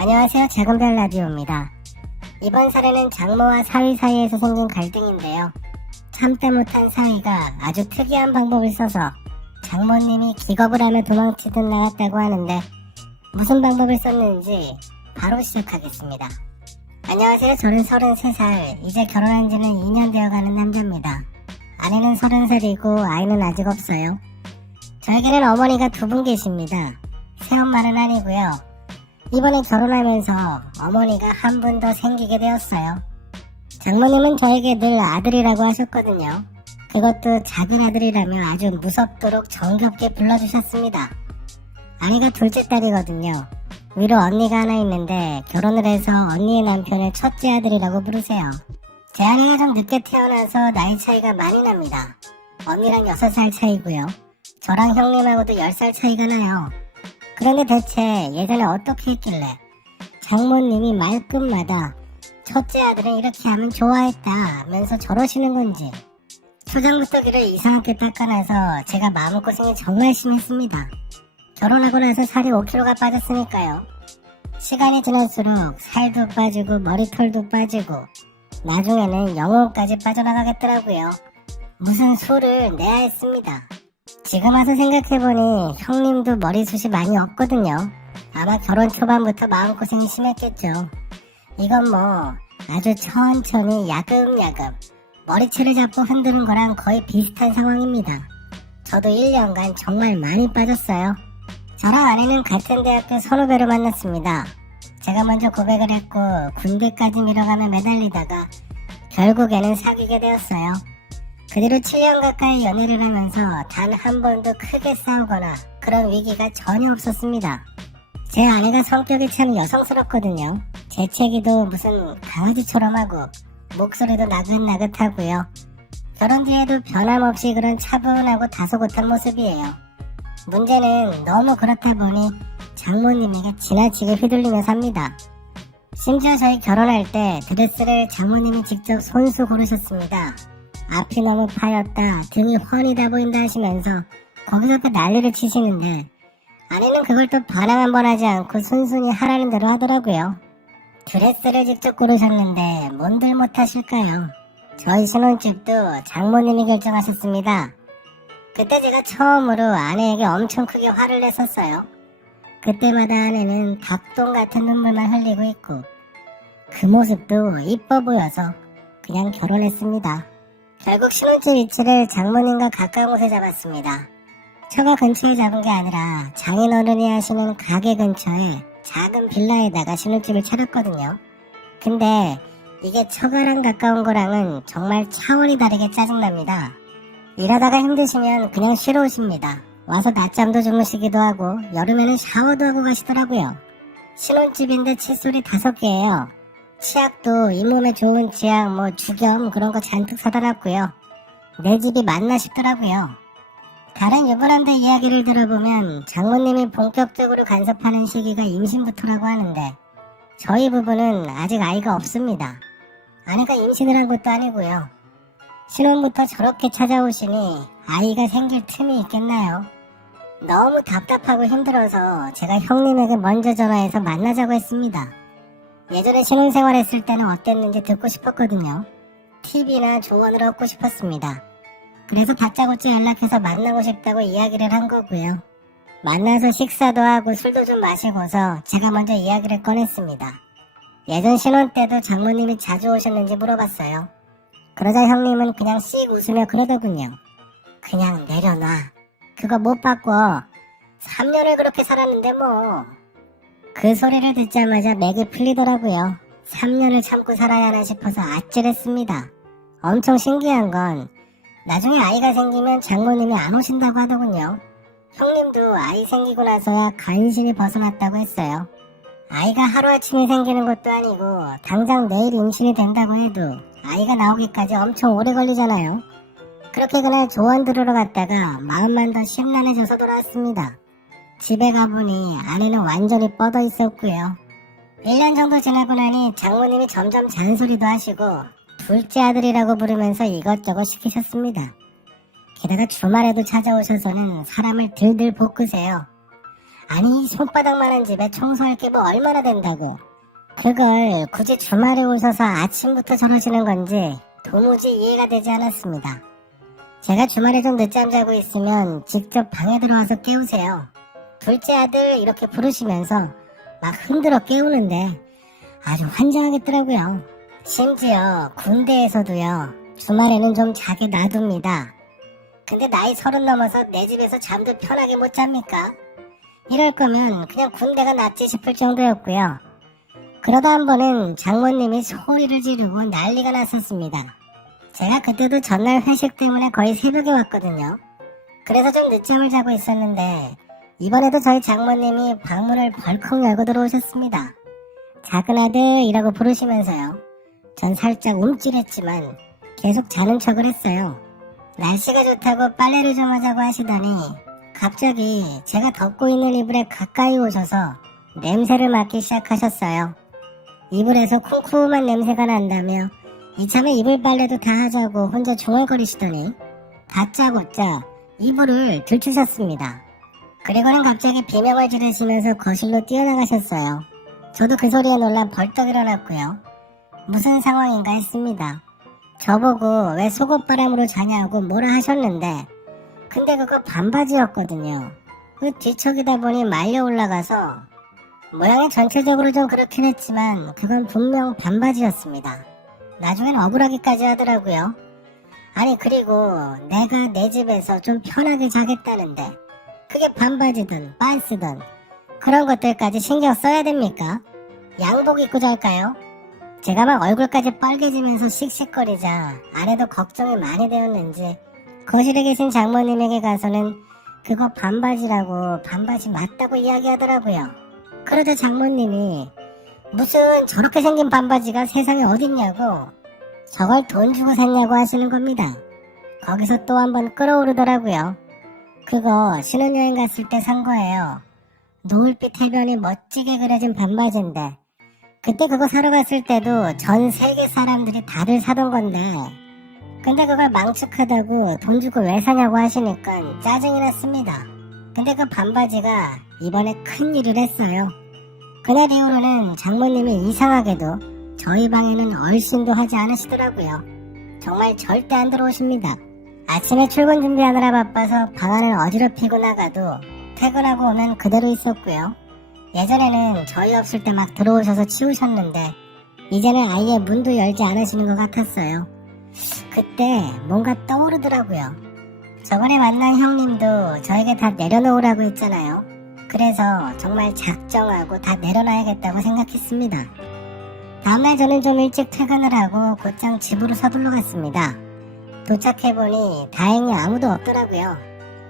안녕하세요. 작은별 라디오입니다. 이번 사례는 장모와 사위 사이에서 생긴 갈등인데요. 참다 못한 사위가 아주 특이한 방법을 써서 장모님이 기겁을 하며 도망치듯 나갔다고 하는데 무슨 방법을 썼는지 바로 시작하겠습니다. 안녕하세요. 저는 33살, 이제 결혼한 지는 2년 되어가는 남자입니다. 아내는 30살이고 아이는 아직 없어요. 저에게는 어머니가 두 분 계십니다. 새엄마는 아니고요. 이번에 결혼하면서 어머니가 한 분 더 생기게 되었어요. 장모님은 저에게 늘 아들이라고 하셨거든요. 그것도 작은 아들이라며 아주 무섭도록 정겹게 불러주셨습니다. 아내가 둘째 딸이거든요. 위로 언니가 하나 있는데 결혼을 해서 언니의 남편을 첫째 아들이라고 부르세요. 제 아내가 좀 늦게 태어나서 나이 차이가 많이 납니다. 언니랑 6살 차이고요. 저랑 형님하고도 10살 차이가 나요. 그런데 대체 예전에 어떻게 했길래 장모님이 말끝마다 첫째 아들은 이렇게 하면 좋아했다 하면서 저러시는 건지. 초장부터 귀를 이상하게 닦아놔서 제가 마음고생이 정말 심했습니다. 결혼하고 나서 살이 5kg가 빠졌으니까요. 시간이 지날수록 살도 빠지고 머리털도 빠지고 나중에는 영혼까지 빠져나가겠더라고요. 무슨 수를 내야 했습니다. 지금 와서 생각해보니 형님도 머리숱이 많이 없거든요. 아마 결혼 초반부터 마음고생이 심했겠죠. 이건 뭐 아주 천천히 야금야금 머리채를 잡고 흔드는 거랑 거의 비슷한 상황입니다. 저도 1년간 정말 많이 빠졌어요. 저랑 아내는 같은 대학교 선후배로 만났습니다. 제가 먼저 고백을 했고 군대까지 밀어가며 매달리다가 결국에는 사귀게 되었어요. 그 뒤로 7년 가까이 연애를 하면서 단 한 번도 크게 싸우거나 그런 위기가 전혀 없었습니다. 제 아내가 성격이 참 여성스럽거든요. 재채기도 무슨 강아지처럼 하고 목소리도 나긋나긋하고요. 결혼 뒤에도 변함없이 그런 차분하고 다소곳한 모습이에요. 문제는 너무 그렇다 보니 장모님에게 지나치게 휘둘리며 삽니다. 심지어 저희 결혼할 때 드레스를 장모님이 직접 손수 고르셨습니다. 앞이 너무 파였다, 등이 훤히다 보인다 하시면서 거기서 또 난리를 치시는데 아내는 그걸 또 반항 한번 하지 않고 순순히 하라는 대로 하더라고요. 드레스를 직접 고르셨는데 뭔들 못하실까요? 저희 신혼집도 장모님이 결정하셨습니다. 그때 제가 처음으로 아내에게 엄청 크게 화를 냈었어요. 그때마다 아내는 닭똥 같은 눈물만 흘리고 있고 그 모습도 이뻐 보여서 그냥 결혼했습니다. 결국 신혼집 위치를 장모님과 가까운 곳에 잡았습니다. 처가 근처에 잡은 게 아니라 장인어른이 하시는 가게 근처에 작은 빌라에다가 신혼집을 차렸거든요. 근데 이게 처가랑 가까운 거랑은 정말 차원이 다르게 짜증납니다. 일하다가 힘드시면 그냥 쉬러 오십니다. 와서 낮잠도 주무시기도 하고 여름에는 샤워도 하고 가시더라고요. 신혼집인데 칫솔이 5개예요. 치약도 잇몸에 좋은 치약, 주겸 그런 거 잔뜩 사다 놨고요. 내 집이 맞나 싶더라고요. 다른 유부남들 이야기를 들어보면 장모님이 본격적으로 간섭하는 시기가 임신부터라고 하는데 저희 부부는 아직 아이가 없습니다. 아내가 임신을 한 것도 아니고요. 신혼부터 저렇게 찾아오시니 아이가 생길 틈이 있겠나요? 너무 답답하고 힘들어서 제가 형님에게 먼저 전화해서 만나자고 했습니다. 예전에 신혼생활 했을 때는 어땠는지 듣고 싶었거든요. 팁이나 조언을 얻고 싶었습니다. 그래서 다짜고짜 연락해서 만나고 싶다고 이야기를 한 거고요. 만나서 식사도 하고 술도 좀 마시고서 제가 먼저 이야기를 꺼냈습니다. 예전 신혼 때도 장모님이 자주 오셨는지 물어봤어요. 그러자 형님은 그냥 씩 웃으며 그러더군요. 그냥 내려놔. 그거 못 바꿔. 3년을 그렇게 살았는데 뭐. 그 소리를 듣자마자 맥이 풀리더라고요. 3년을 참고 살아야 하나 싶어서 아찔했습니다. 엄청 신기한 건 나중에 아이가 생기면 장모님이 안 오신다고 하더군요. 형님도 아이 생기고 나서야 간신히 벗어났다고 했어요. 아이가 하루아침에 생기는 것도 아니고 당장 내일 임신이 된다고 해도 아이가 나오기까지 엄청 오래 걸리잖아요. 그렇게 그날 조언 들으러 갔다가 마음만 더 심란해져서 돌아왔습니다. 집에 가보니 아내는 완전히 뻗어 있었고요. 1년 정도 지나고 나니 장모님이 점점 잔소리도 하시고 둘째 아들이라고 부르면서 이것저것 시키셨습니다. 게다가 주말에도 찾아오셔서는 사람을 들들 볶으세요. 아니 손바닥만한 집에 청소할 게 뭐 얼마나 된다고. 그걸 굳이 주말에 오셔서 아침부터 저러시는 건지 도무지 이해가 되지 않았습니다. 제가 주말에 좀 늦잠 자고 있으면 직접 방에 들어와서 깨우세요. 둘째 아들 이렇게 부르시면서 막 흔들어 깨우는데 아주 환장하겠더라고요. 심지어 군대에서도요, 주말에는 좀 자게 놔둡니다. 근데 나이 30 넘어서 내 집에서 잠도 편하게 못 잡니까? 이럴 거면 그냥 군대가 낫지 싶을 정도였고요. 그러다 한 번은 장모님이 소리를 지르고 난리가 났었습니다. 제가 그때도 전날 회식 때문에 거의 새벽에 왔거든요. 그래서 좀 늦잠을 자고 있었는데 이번에도 저희 장모님이 방문을 벌컥 열고 들어오셨습니다. 작은 아들이라고 부르시면서요. 전 살짝 움찔했지만 계속 자는 척을 했어요. 날씨가 좋다고 빨래를 좀 하자고 하시더니 갑자기 제가 덮고 있는 이불에 가까이 오셔서 냄새를 맡기 시작하셨어요. 이불에서 쿰쿰한 냄새가 난다며 이참에 이불 빨래도 다 하자고 혼자 중얼거리시더니 다짜고짜 이불을 들추셨습니다. 그리고는 갑자기 비명을 지르시면서 거실로 뛰어나가셨어요. 저도 그 소리에 놀라 벌떡 일어났고요. 무슨 상황인가 했습니다. 저보고 왜 속옷바람으로 자냐고 뭐라 하셨는데 근데 그거 반바지였거든요. 그 뒤척이다 보니 말려 올라가서 모양이 전체적으로 좀 그렇긴 했지만 그건 분명 반바지였습니다. 나중엔 억울하기까지 하더라고요. 아니 그리고 내가 내 집에서 좀 편하게 자겠다는데 그게 반바지든 빤스든 그런 것들까지 신경 써야 됩니까? 양복 입고 잘까요? 제가 막 얼굴까지 빨개지면서 씩씩거리자 아내도 걱정이 많이 되었는지 거실에 계신 장모님에게 가서는 그거 반바지라고 반바지 맞다고 이야기하더라고요. 그러자 장모님이 무슨 저렇게 생긴 반바지가 세상에 어딨냐고 저걸 돈 주고 샀냐고 하시는 겁니다. 거기서 또 한번 끌어오르더라고요. 그거 신혼여행 갔을 때 산 거예요. 노을빛 해변이 멋지게 그려진 반바지인데 그때 그거 사러 갔을 때도 전 세계 사람들이 다들 사던 건데 근데 그걸 망측하다고 돈 주고 왜 사냐고 하시니까 짜증이 났습니다. 근데 그 반바지가 이번에 큰일을 했어요. 그날 이후로는 장모님이 이상하게도 저희 방에는 얼씬도 하지 않으시더라고요. 정말 절대 안 들어오십니다. 아침에 출근 준비하느라 바빠서 방 안을 어지럽히고 나가도 퇴근하고 오면 그대로 있었고요. 예전에는 저희 없을 때 막 들어오셔서 치우셨는데 이제는 아예 문도 열지 않으시는 것 같았어요. 그때 뭔가 떠오르더라고요. 저번에 만난 형님도 저에게 다 내려놓으라고 했잖아요. 그래서 정말 작정하고 다 내려놔야겠다고 생각했습니다. 다음날 저는 좀 일찍 퇴근을 하고 곧장 집으로 서둘러 갔습니다. 도착해보니 다행히 아무도 없더라고요.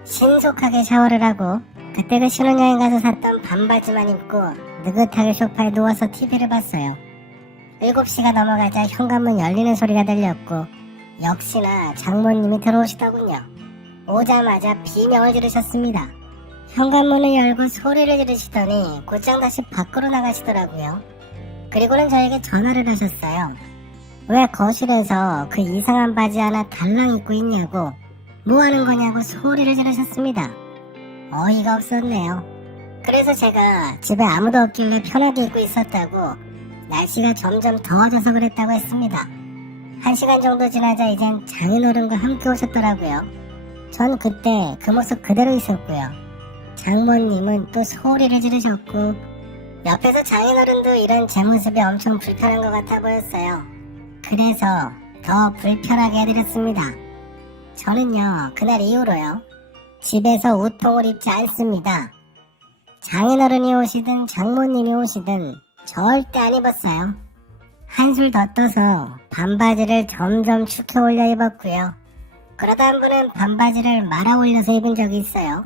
신속하게 샤워를 하고 그때 그 신혼여행 가서 샀던 반바지만 입고 느긋하게 소파에 누워서 TV를 봤어요. 7시가 넘어가자 현관문 열리는 소리가 들렸고 역시나 장모님이 들어오시더군요. 오자마자 비명을 지르셨습니다. 현관문을 열고 소리를 지르시더니 곧장 다시 밖으로 나가시더라고요. 그리고는 저에게 전화를 하셨어요. 왜 거실에서 그 이상한 바지 하나 달랑 입고 있냐고 뭐 하는 거냐고 소리를 지르셨습니다. 어이가 없었네요. 그래서 제가 집에 아무도 없길래 편하게 입고 있었다고 날씨가 점점 더워져서 그랬다고 했습니다. 1시간 정도 지나자 이젠 장인어른과 함께 오셨더라고요. 전 그때 그 모습 그대로 있었고요. 장모님은 또 소리를 지르셨고 옆에서 장인어른도 이런 제 모습이 엄청 불편한 것 같아 보였어요. 그래서 더 불편하게 해드렸습니다. 저는요 그날 이후로요 집에서 우통을 입지 않습니다. 장인어른이 오시든 장모님이 오시든 절대 안 입었어요. 한술 더 떠서 반바지를 점점 축혀 올려 입었고요. 그러다 한 번은 반바지를 말아 올려서 입은 적이 있어요.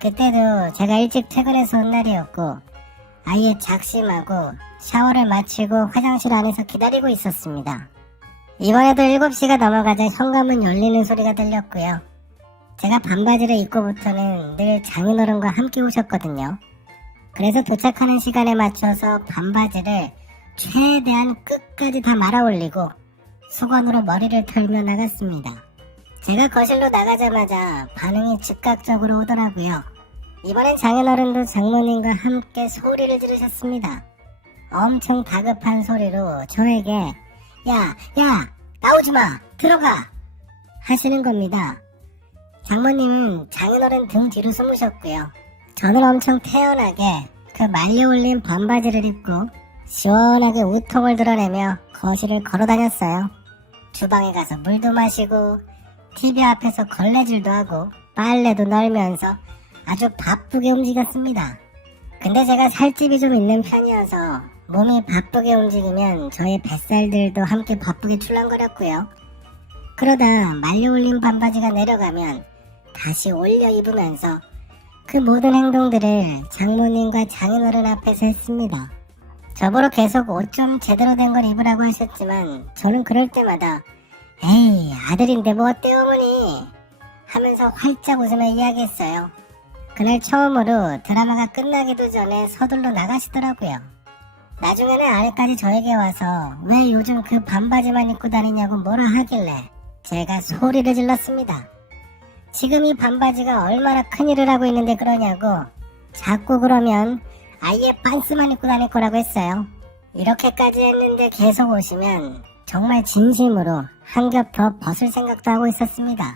그때도 제가 일찍 퇴근해서 온 날이었고 아예 작심하고 샤워를 마치고 화장실 안에서 기다리고 있었습니다. 이번에도 7시가 넘어가자 현관문 열리는 소리가 들렸고요. 제가 반바지를 입고부터는 늘 장인어른과 함께 오셨거든요. 그래서 도착하는 시간에 맞춰서 반바지를 최대한 끝까지 다 말아 올리고 수건으로 머리를 털며 나갔습니다. 제가 거실로 나가자마자 반응이 즉각적으로 오더라고요. 이번엔 장인어른도 장모님과 함께 소리를 지르셨습니다. 엄청 다급한 소리로 저에게 야 나오지마 들어가 하시는 겁니다. 장모님은 장인어른 등 뒤로 숨으셨고요. 저는 엄청 태연하게 그 말려올린 반바지를 입고 시원하게 우통을 드러내며 거실을 걸어다녔어요. 주방에 가서 물도 마시고 TV 앞에서 걸레질도 하고 빨래도 널면서 아주 바쁘게 움직였습니다. 근데 제가 살집이 좀 있는 편이어서 몸이 바쁘게 움직이면 저의 뱃살들도 함께 바쁘게 출렁거렸고요. 그러다 말려올린 반바지가 내려가면 다시 올려 입으면서 그 모든 행동들을 장모님과 장인어른 앞에서 했습니다. 저보러 계속 옷 좀 제대로 된 걸 입으라고 하셨지만 저는 그럴 때마다 에이 아들인데 뭐 어때요 어머니 하면서 활짝 웃으며 이야기했어요. 그날 처음으로 드라마가 끝나기도 전에 서둘러 나가시더라고요. 나중에는 아내까지 저에게 와서 왜 요즘 그 반바지만 입고 다니냐고 뭐라 하길래 제가 소리를 질렀습니다. 지금 이 반바지가 얼마나 큰일을 하고 있는데 그러냐고 자꾸 그러면 아예 반스만 입고 다닐 거라고 했어요. 이렇게까지 했는데 계속 오시면 정말 진심으로 한 겹 더 벗을 생각도 하고 있었습니다.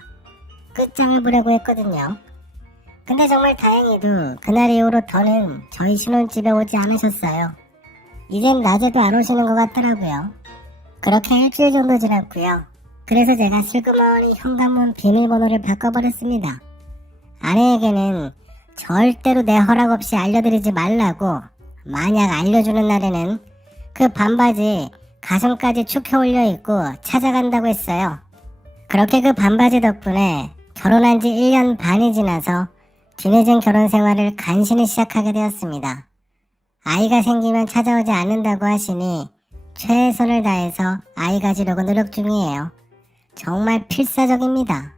끝장을 보려고 했거든요. 근데 정말 다행히도 그날 이후로 더는 저희 신혼집에 오지 않으셨어요. 이젠 낮에도 안 오시는 것 같더라고요. 그렇게 일주일 정도 지났고요. 그래서 제가 슬그머니 현관문 비밀번호를 바꿔버렸습니다. 아내에게는 절대로 내 허락 없이 알려드리지 말라고, 만약 알려주는 날에는 그 반바지 가슴까지 축혀 올려 입고 찾아간다고 했어요. 그렇게 그 반바지 덕분에 결혼한 지 1년 반이 지나서 뒤늦은 결혼 생활을 간신히 시작하게 되었습니다. 아이가 생기면 찾아오지 않는다고 하시니 최선을 다해서 아이 가지려고 노력 중이에요. 정말 필사적입니다.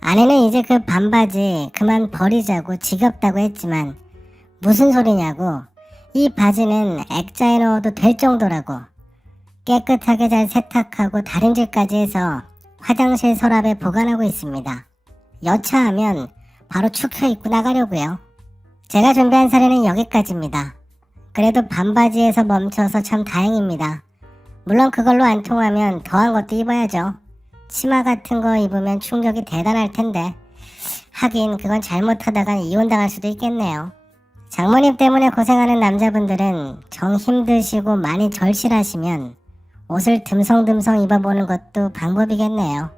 아내는 이제 그 반바지 그만 버리자고 지겹다고 했지만 무슨 소리냐고, 이 바지는 액자에 넣어도 될 정도라고, 깨끗하게 잘 세탁하고 다림질까지 해서 화장실 서랍에 보관하고 있습니다. 여차하면 바로 축혀 입고 나가려고요. 제가 준비한 사례는 여기까지입니다. 그래도 반바지에서 멈춰서 참 다행입니다. 물론 그걸로 안 통하면 더한 것도 입어야죠. 치마 같은 거 입으면 충격이 대단할 텐데, 하긴 그건 잘못하다간 이혼당할 수도 있겠네요. 장모님 때문에 고생하는 남자분들은 정 힘드시고 많이 절실하시면 옷을 듬성듬성 입어보는 것도 방법이겠네요.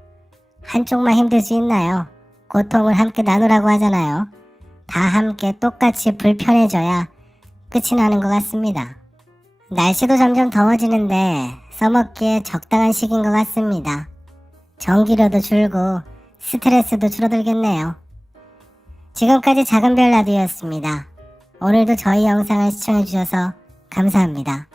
한쪽만 힘들 수 있나요? 고통을 함께 나누라고 하잖아요. 다 함께 똑같이 불편해져야 끝이 나는 것 같습니다. 날씨도 점점 더워지는데 써먹기에 적당한 시기인 것 같습니다. 전기료도 줄고 스트레스도 줄어들겠네요. 지금까지 작은별 라디오였습니다. 오늘도 저희 영상을 시청해주셔서 감사합니다.